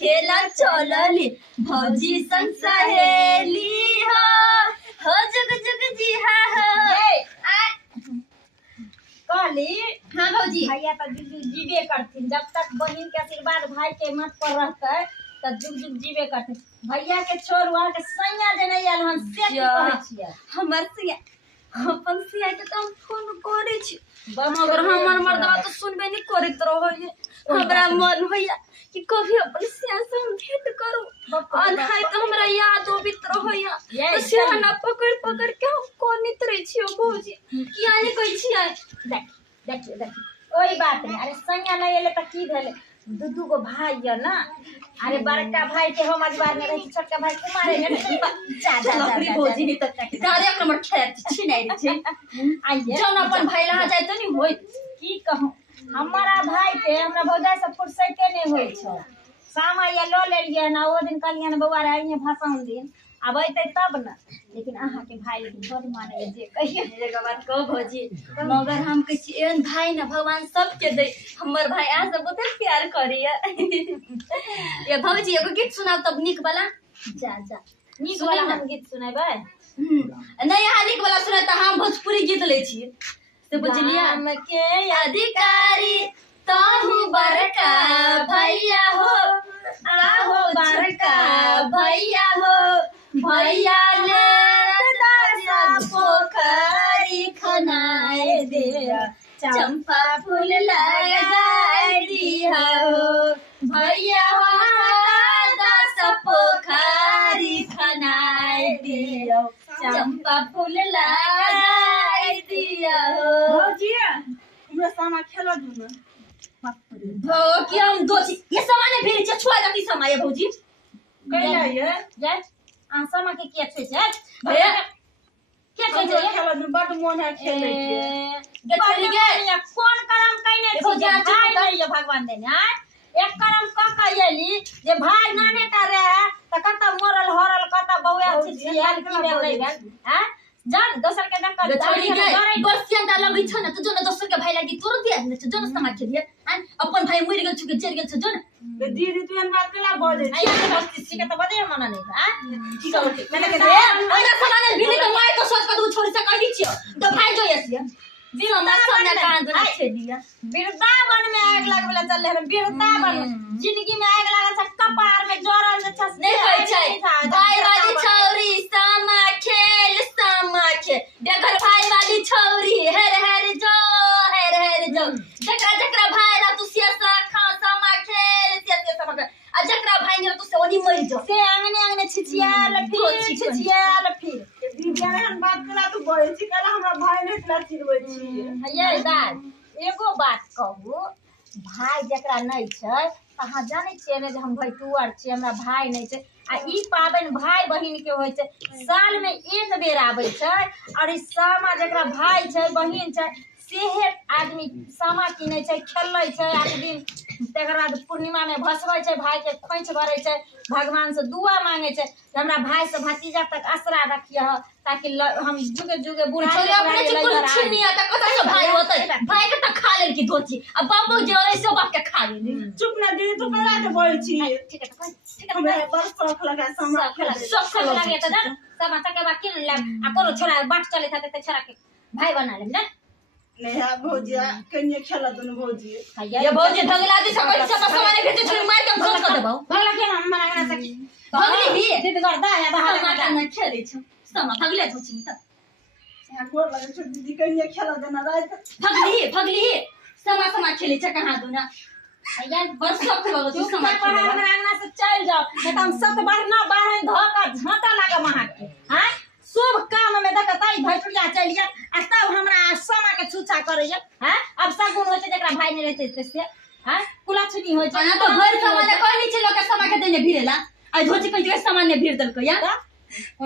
खेला चलली भौजी संग सहेली हो जुग जुग जी हा हो कहली हाँ भौजी भैया तो जुग जुग जीवे करथिन जब तक बहन के आशीर्वाद भाई के मत पर रहते तो जुग जुग जीवे करथिन भैया के छोड़ वहां के सैया जे नहीं आयल हन से की कहै छियै हमर सिया अपन सिया के तो हम फोन करे छी मगर हमर मर्दवा तो सुनबे नहीं करत रहे हमरा मन भैया कि कभी अपन सिया से हम भेंट करू अनहाय तो हमरा याद होबित रहैया तो सिया पकड़ पकड़ के हम कोनित रही छियो भौजी किया नहीं कहै छियै देख कोई बात नहीं अरे सैया नहीं एले त की भेले दू गो भाई है ना अरे बड़का भाई के हम अजबार में रही छोटका भाई के मारे ने लकड़ी भौजी नहीं तो डायरेक्ट नंबर खेत छिनाइ रे छै आइए जौन अपन भाई लहा जाय त नहीं होय की कहूं हमारा भाई के हमरा भौजाई से फुर्सते नहीं होय छ सामा या लो लेलिए ना ओ दिन कहलिए ना बउआ रे आइए भाषण दिन अब अइते तब ना लेकिन अहाँ के भाई बड़ माने जे कहिए एक बात कहो भौजी मगर हम कह छी एहन भाई ना भगवान सबके दे हमर भाई आ सब बहुत प्यार करिए ये भौजी एगो गीत सुनाओ तब निक वाला जा नीक वाला हम गीत सुनेबै नहीं यहाँ निक वाला सुने त हम भोजपुरी गीत ले छी से बुझलिए हम के अधिकारी तहु बड़का भैया हो आहो बड़का भैया हो भैया ने दासा पोखरी खनाए दे चंपा फूल लगाए दिया हो भैया हो दासा पोखरी खनाए दिया चंपा फूल लगाए दिया हो भौजी हमरा सामा खेला दुना भो कि हम दोची ये सामान फिर छ छुआ लगी समय भौजी कैला ये जाय आ सामा के के छै से भैया के छै जे खेला दुन बड मोन है खेले के चली गए कोन करम कइने छी जे भाई नहीं ये भगवान देने एक करम क कइली जे भाई नाने टा रहे त कत मरल हरल कत बौआ छी छियाल की में नहीं गन हैं जान दोसर के डंका चली गए बसिया दा लगै छ न त जोन दोसर के भाई लागि तुरंत दिया न जोन समाज के दिया अपन भाई मरि गेल छु के चल गेल छ जोन दीदी तू एन बात केला बोले आई के बस्ती छी के त बदे मना नहीं हां ठीक है मैंने के हमरा सामान भिने त माय तो सोच के तू छोरी से कहि छियो तो भाई जो यसिया बिना मसन ना कान दुना छे दिया वृंदावन में आग लगबला चलले हम वृंदावन जिंदगी में आग लागल छ कपार में जोरल छ नहीं कहै छै भाई वाली छौरी सामा खेल देखर भाई वाली छौरी हेर हेर जो जकरा जकरा भाई रा तू सिया खा सामा खेल सिया सामा आ जकरा भाई ने तू से ओनी मरि जो से आंगने छिछियाल फिर दीदी हम बात कला तू बोले छी कला हमरा भाई ने इतना चिरबै छी ये दाद एगो बात कहू भाई जकरा नहीं छै अहाँ जाने छियै ने जे हम भैटुआर छी हमरा भाई नहीं छै आ ई पाबन भाई बहिन के होय छै साल में एक बेर आबै छै और ई सामा जकरा भाई छै बहिन छै सेहे आदमी सामा किनै छै खेलै छै 8 दिन तकर बाद पूर्णिमा में भसबै छै भाई के खोइछ भरै छै भगवान से दुआ मांगे छै हमरा भाई से भतीजा तक आसरा रखिए ताकि हम जुगे जुगे बुढ़ा अपने से कुल छिनिया त कत से भाई होतै भाई के त खा लेल की धोची अब बाबू जे ओले से बाप के खा ले चुप ना दीदी तू कला के बोल छी ठीक है हमरा बड़ शौक लगा सामा खेला शौक लगे त सामा तक बाकी आ कोनो छोरा बाट चले था त छोरा के भाई बना ले ना नहीं है भौजिया कन्या खेला दोनों भौजी ये भौजी ढगला दी सकल से सामान भेजे छोरी मार के जोर कर देबो भगला के हम मना ना सकी भगली ही दीदी करदा या बाहर माता न खेले छ सामा भगले छ त यहाँ गोर लगे छ दीदी कन्या खेला देना रात भगली सामा खेले छ कहां दुना यार बरसों के लगो तू सामा पर हमरा अंगना से चल जाओ नहीं त हम सब बरना बाहर धोका झाटा लागे वहां के हां शुभ काम में देखताई भैटुरिया चलिए आ तब हमरा सामा के छूछा करैया हैं अब सगुन होय छै जकरा भाई नहीं रहते से हैं कुला छुनी होय छै ना तो भर सामान कहनी छै लोग सामा के देने भिरेला आ धोची कहि के सामान ने भीर देलको या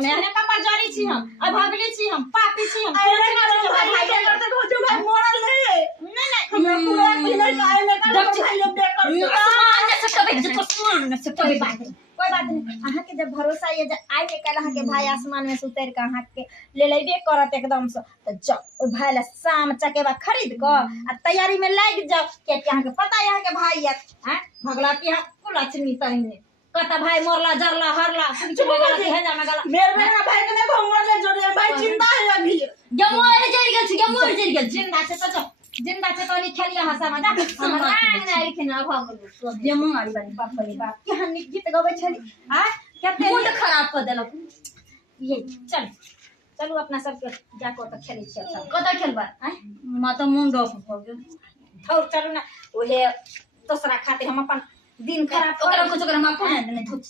ओने ने कपर जारी छी हम आ भगली छी हम पापी छी हम भाई करते भोजो भाई मोरल नहीं हमरा पूरा बिना काहे ले कर भाई लोग दे कर कोई बात नहीं अहाँ के जब भरोसा ये आइ के कल अहाँ के भाई आसमान में से उतर के अहाँ के ले लेबे करत एकदम से तो जाओ ओ भाई ला शाम चकेबा खरीद क आ तैयारी में लाग जाओ के अहाँ के पता है अहाँ के भाई है भगला के को लक्ष्मी तहिने कता भाई मरला जरला हरला कुछ गला के हेजा में गला मेरे भाई के नहीं मरले जोड़े भाई जिंदा है अभी गमोर जर गेल जिंदा से तो जिंदा से तो नहीं खेलिया हंसा मजा हमरा नहीं खेना भगलो जमोर बारी बाप रे बाप केहन नीक गीत गबै छली हां कते मूड खराब कर देलक ये चलू अपना सब के जाको त खेलै छियै सब कत खेलबा मा त मुंड ऑफ भ गेल थौ चलू ना ओहे दोसरा खातिर हम अपन दिन खराब ओकरा कुछ ओकरा मा कोन नहीं धुच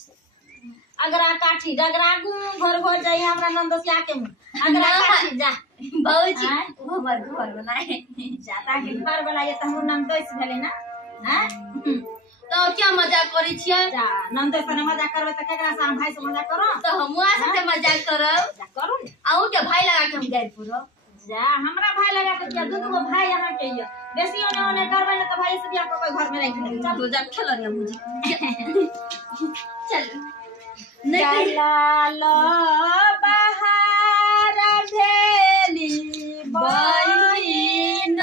अगरा काठी डगरा गु घर जाई हमरा नंदसिया के अगरा काठी जा बाबूजी वो घर बनाए जाता के घर बनाए त हमर नाम दोस भेले ना हां तो क्या मजाक करै छियै जा नंदोस से मजाक करबै त केकरा से हम भाई से मजाक करो तो हमवा से मजाक करब करू आउ के भाई लगा के हम जाय पुरो जा हमरा भाई लगा के क्या दुगो भाई यहां के ये बेसी ओने करबै न त भाई से बियाह कोई घर में रख दे चल तो जा खेल रे मुझे चल लालो बहार भेली बहिन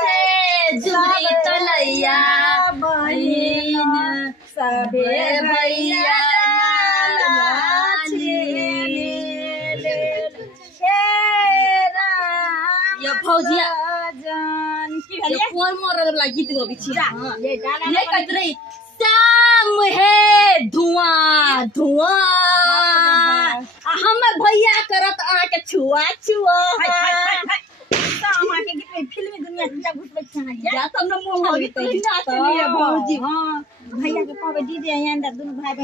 से जुड़ी तलैया बहिन सबे भैया ये फौजिया जान की ये कौन मोर वाला गीत गोबी छी ले गाना ये कहत रही शाम है धुआं धुआं हमर भैया करत आके छुआ छुआ सामा के गीत में फिल्मी दुनिया के घुसबै छी अहाँ या त हम मोह हो गई भौजी हां भैया के कहबै दीदी यहां अंदर दुनु भाई